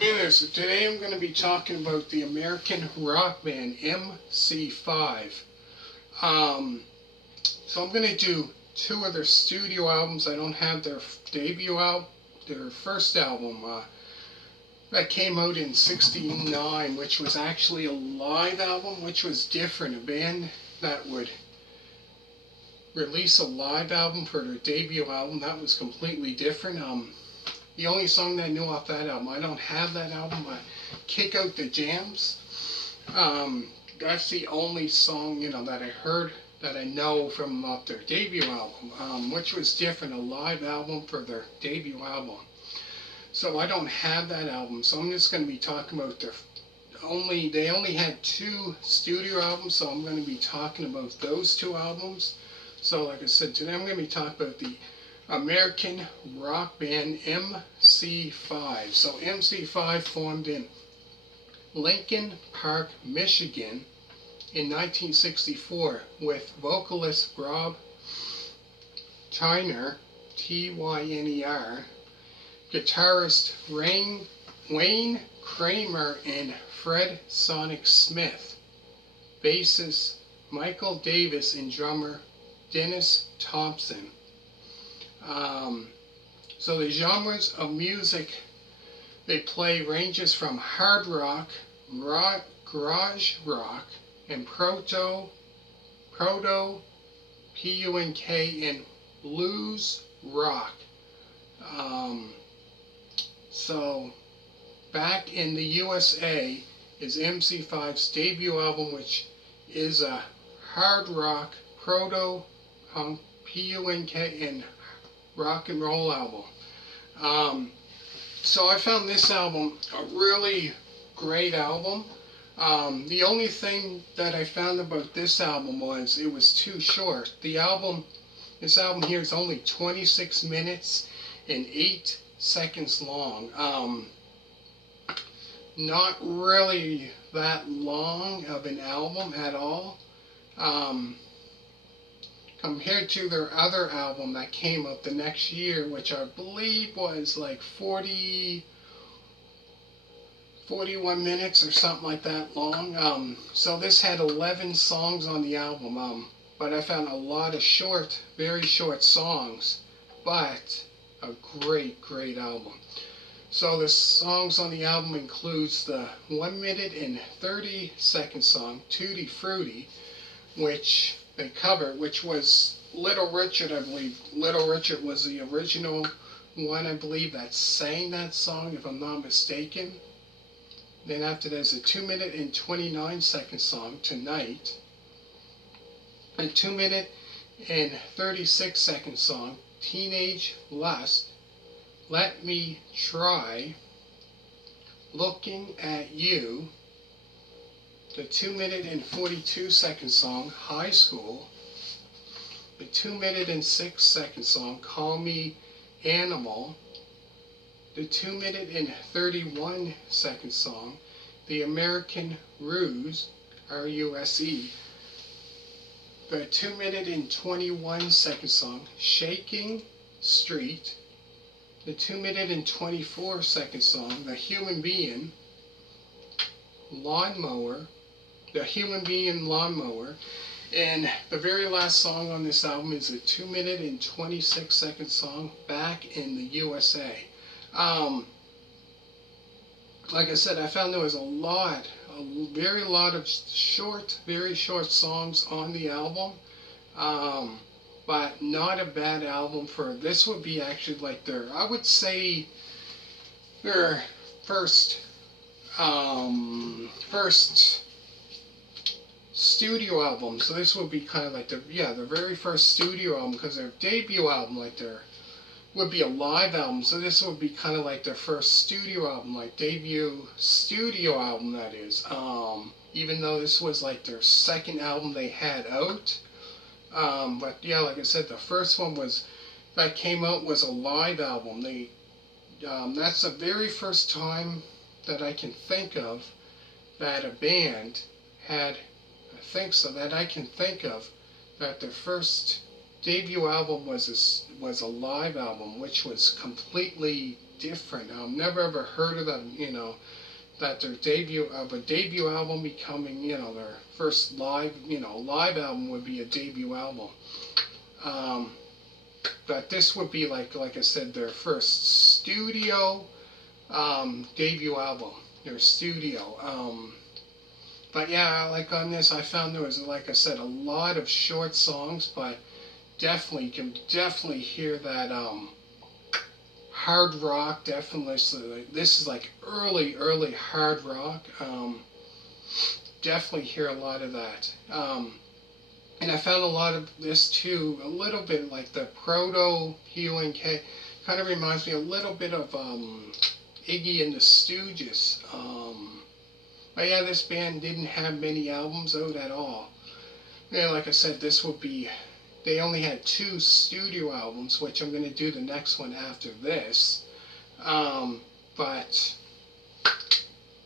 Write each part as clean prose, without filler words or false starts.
Anyway, so today I'm going to be talking about the American rock band MC5. So I'm going to do two of their studio albums. I don't have their debut album, their first album that came out in '69, which was actually a live album, which was different. A band that would release a live album for their debut album, that was completely different. The only song that I knew off that album, I don't have that album, Kick Out the Jams. That's the only song, that I heard, that I know from off their debut album, which was different, a live album for their debut album. So I don't have that album, so I'm just going to be talking about they only had two studio albums, so I'm going to be talking about those two albums. So like I said, today I'm going to be talking about the American rock band MC5. So MC5 formed in Lincoln Park, Michigan in 1964 with vocalist Rob Tyner, Tyner, guitarist Wayne Kramer and Fred Sonic Smith, bassist Michael Davis, and drummer Dennis Thompson. So the genres of music they play ranges from hard rock, garage rock, and proto, P-U-N-K, and blues rock. So back in the U.S.A. is MC5's debut album, which is a hard rock, proto-punk, P-U-N-K, and rock and roll album. So I found this album a really great album. The only thing that I found about this album was it was too short. This album here is only 26 minutes and 8 seconds long. Not really that long of an album at all. Compared to their other album that came up the next year, which I believe was like 41 minutes or something like that long. So this had 11 songs on the album, but I found a lot of very short songs, but a great album. So the songs on the album includes the 1 minute and 30-second song, Tutti Frutti, which they covered, which was Little Richard, I believe. Little Richard was the original one, I believe, that sang that song, if I'm not mistaken. Then after there's a 2 minute and 29-second song, Tonight. A 2 minute and 36-second song, Teenage Lust. Let Me Try. Looking at You. The 2 minute and 42-second song, High School. The 2 minute and 6-second song, Call Me Animal. The 2 minute and 31-second song, The American Ruse, R-U-S-E. The 2 minute and 21-second song, Shakin Street. The 2 minute and 24-second song, The Human Being. Lawnmower. The Human Being, Lawnmower. And the very last song on this album is a 2 minute and 26-second song, Back in the U.S.A. Like I said, I found there was a very lot of very short songs on the album, but not a bad album this would be actually like I would say their first studio album. So this would be kind of like the very first studio album, because their debut album would be a live album. So this would be kind of like their first studio album, like debut studio album, that is. Even though this was like their second album they had out. But yeah, like I said, the first one that came out was a live album. That's the very first time that I can think of that a band had, that I can think of, that their first debut album was a live album, which was completely different. Never ever heard of them, that their debut album becoming, their first live album would be a debut album. But this would be like I said, their first studio debut album, their studio. But yeah, like on this, I found there was, like I said, a lot of short songs, but definitely, you can definitely hear that hard rock. Definitely, this is like early hard rock. Definitely hear a lot of that. And I found a lot of this too, a little bit like the proto UNK. Kind of reminds me a little bit of Iggy and the Stooges. But yeah, this band didn't have many albums out at all. Yeah, like I said, this would be. They only had 2 studio albums, which I'm going to do the next one after this. But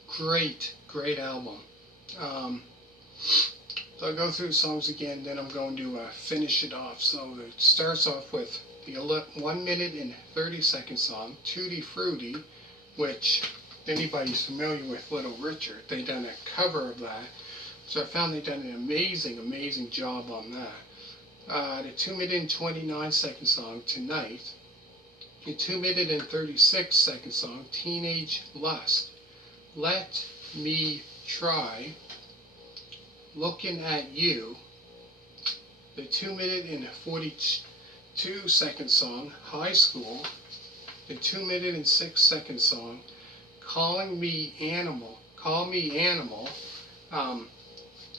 great album. So I'll go through the songs again, then I'm going to finish it off. So it starts off with the 1 minute and 30-second song, Tutti Frutti, which, if anybody's familiar with Little Richard, they done a cover of that. So I found they done an amazing job on that. The 2 minute and 29-second song, Tonight. The 2 minute and 36-second song, Teenage Lust. Let Me Try. Looking at You. The 2 minute and 42-second song, High School. The 2 minute and 6-second song, Call Me Animal.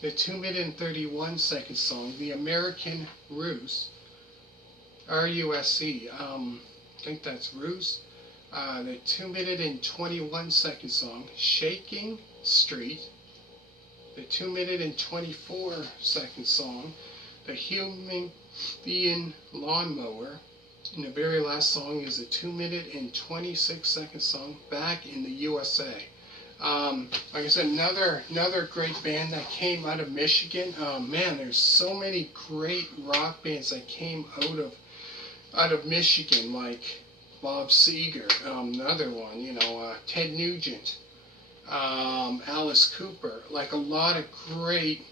The 2 minute and 31-second song, The American Ruse. R-U-S-E. I think that's Ruse. The 2 minute and 21-second song, Shakin Street. The 2 minute and 24-second song, The Human Being Lawnmower. And the very last song is the 2 minute and 26-second song, Back in the U.S.A. Like I said, another great band that came out of Michigan. Man, there's so many great rock bands that came out of Michigan, like Bob Seger, another one, Ted Nugent, Alice Cooper, like a lot of great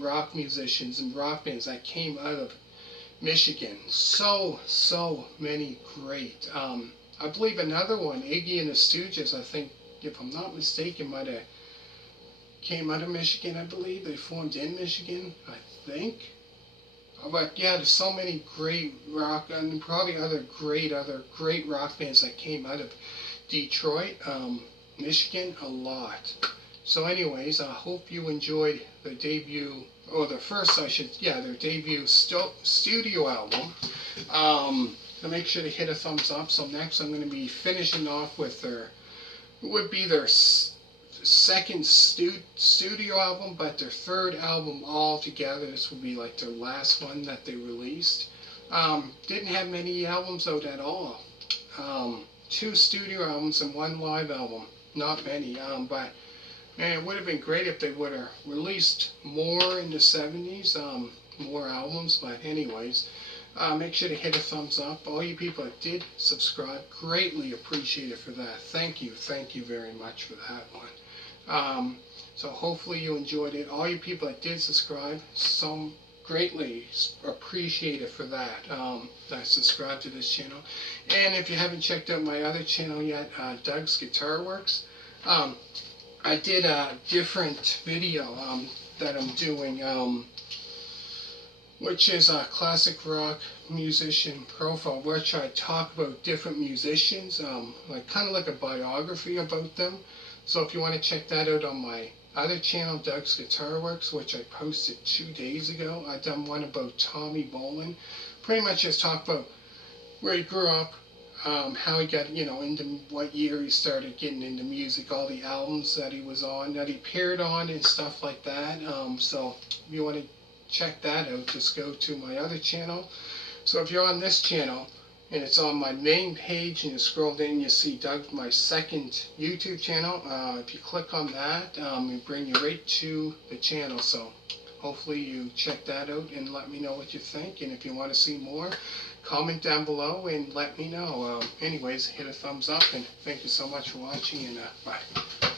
rock musicians and rock bands that came out of Michigan. So many great. I believe another one, Iggy and the Stooges, I think, if I'm not mistaken, might have came out of Michigan. I believe they formed in Michigan, I think. But yeah, there's so many great rock, and probably other great rock bands that came out of Detroit, Michigan, a lot. So anyways, I hope you enjoyed the debut, or the first, their debut studio album. So make sure to hit a thumbs up. So next I'm going to be finishing off with their second studio album, but their third album altogether. This will be like their last one that they released. Didn't have many albums out at all. 2 studio albums and 1 live album. Not many, but man, it would have been great if they would have released more in the 70s, more albums. But anyways, make sure to hit a thumbs up. All you people that did subscribe, greatly appreciate it for that. Thank you very much for that one. So hopefully you enjoyed it. All you people that did subscribe, some greatly appreciate it for that. That subscribe to this channel. And if you haven't checked out my other channel yet, Doug's Guitar Works, I did a different video that I'm doing, which is a classic rock musician profile, which I talk about different musicians, kind of like a biography about them. So if you want to check that out on my other channel, Doug's Guitar Works, which I posted 2 days ago, I done one about Tommy Bolin. Pretty much just talk about where he grew up, how he got, into what year he started getting into music, all the albums that he was on, that he appeared on, and stuff like that. So if you want to check that out, just go to my other channel. So if you're on this channel, and it's on my main page, and you scroll down, you see Doug, my second YouTube channel. If you click on that, it brings you right to the channel. So hopefully you check that out and let me know what you think. And if you want to see more, comment down below and let me know. Anyways, hit a thumbs up, and thank you so much for watching, and bye.